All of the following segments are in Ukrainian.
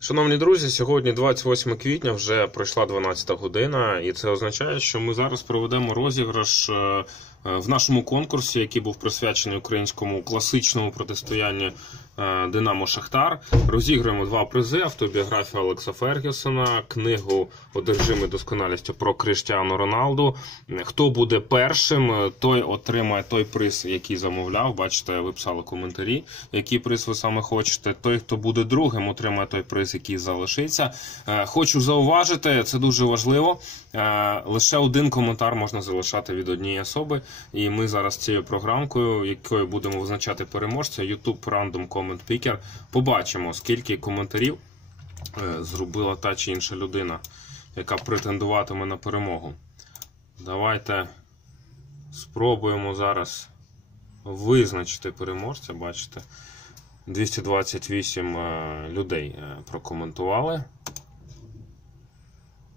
Шановні друзі, сьогодні 28 квітня, вже пройшла 12 година, і це означає, що ми зараз проведемо розіграш е, в нашому конкурсі, який був присвячений українському класичному протистоянню е, Динамо Шахтар. Розіграємо два призи: автобіографію Олекса Фергюсона, книгу Одержими досконалістю про Криштіану Роналду. Хто буде першим, той отримає той приз, який замовляв. Бачите, ви писали коментарі, який приз ви саме хочете. Той, хто буде другим, отримає той приз, який залишиться. Е, Хочу зауважити, це дуже важливо. Е, Лише один коментар можна залишати від однієї особи. І ми зараз цією програмкою, якою будемо визначати переможця, YouTube Random Comment Picker, побачимо, скільки коментарів е, зробила та чи інша людина, яка претендуватиме на перемогу. Давайте спробуємо зараз визначити переможця. Бачите, 228 е, людей е, прокоментували.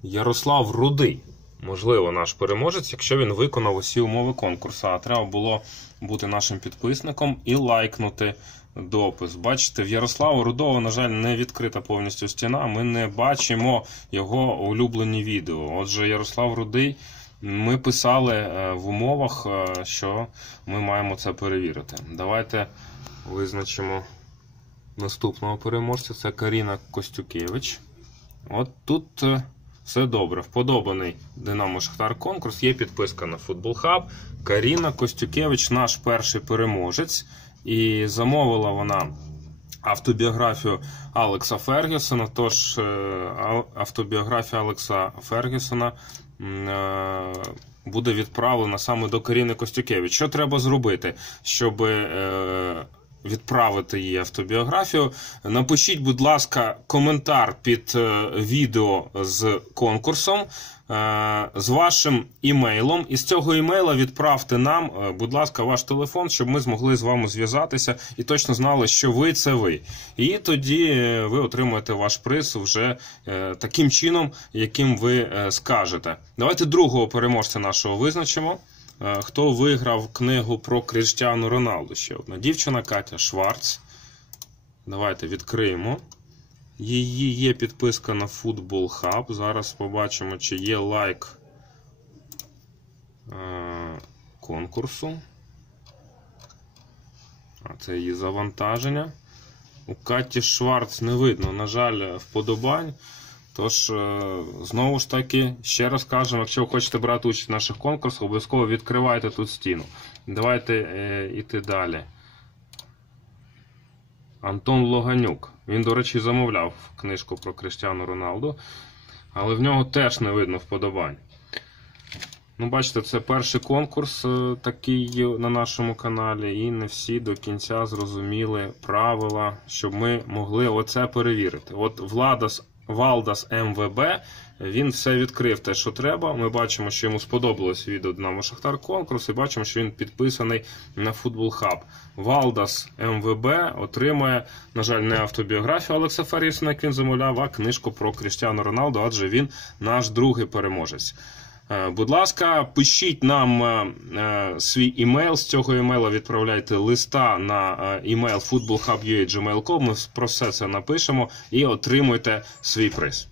Ярослав Рудий. Можливо, наш переможець, якщо він виконав усі умови конкурсу. А треба було бути нашим підписником і лайкнути допис. Бачите, в Ярослава Рудова, на жаль, не відкрита повністю стіна. Ми не бачимо його улюблені відео. Отже, Ярослав Рудий. Ми писали е, в умовах, е, що ми маємо це перевірити. Давайте визначимо наступного переможця. Це Каріна Костюкевич. От тут е, все добре. Вподобаний Динамо Шахтар конкурс. Є підписка на Футбол Хаб. Каріна Костюкевич, наш перший переможець. І замовила вона автобіографію Алекса Фергюсона. Тож е, автобіографія Алекса Фергюсона е, буде відправлена саме до Каріни Костюкевич. Що треба зробити, щоб е, відправити її автобіографію? Напишіть, будь ласка, коментар під е, відео з конкурсом. е, З вашим імейлом, і з цього імейла відправте нам, е, будь ласка, ваш телефон, щоб ми змогли з вами зв'язатися і точно знали, що ви це ви. І тоді ви отримаєте ваш приз вже таким чином, яким ви скажете. Давайте другого переможця нашого визначимо. Е, Хто виграв книгу про Криштіану Роналду? Ще одна дівчина Катя Шварц. Давайте відкриємо. Її є підписка на Football Hub. Зараз побачимо, чи є лайк е, конкурсу. А це її завантаження. У Каті Шварц не видно, на жаль, вподобань. Тож, е, знову ж таки, ще раз кажемо, якщо ви хочете брати участь в наших конкурсах, обов'язково відкривайте тут стіну. Давайте е, йти далі. Антон Логанюк. Він, до речі, замовляв книжку про Криштіану Роналду, але в нього теж не видно вподобань. Ну, бачите, це перший конкурс е, такий на нашому каналі, і не всі до кінця зрозуміли правила, щоб ми могли оце перевірити. От Владас Валдас МВБ він все відкрив те, що треба. Ми бачимо, що йому сподобалось відео Динамо Шахтар конкурс, і бачимо, що він підписаний на Футбол Хаб. Валдас МВБ отримує, на жаль, не автобіографію Олекса Фергюсона, як він замовляв, а книжку про Кріштіану Роналду, адже він наш другий переможець. Е, Будь ласка, пишіть нам е, е, свій імейл. З цього імейла відправляйте листа на імейл footballhub.ua.gmail.com. Ми про все це напишемо і отримуйте свій приз.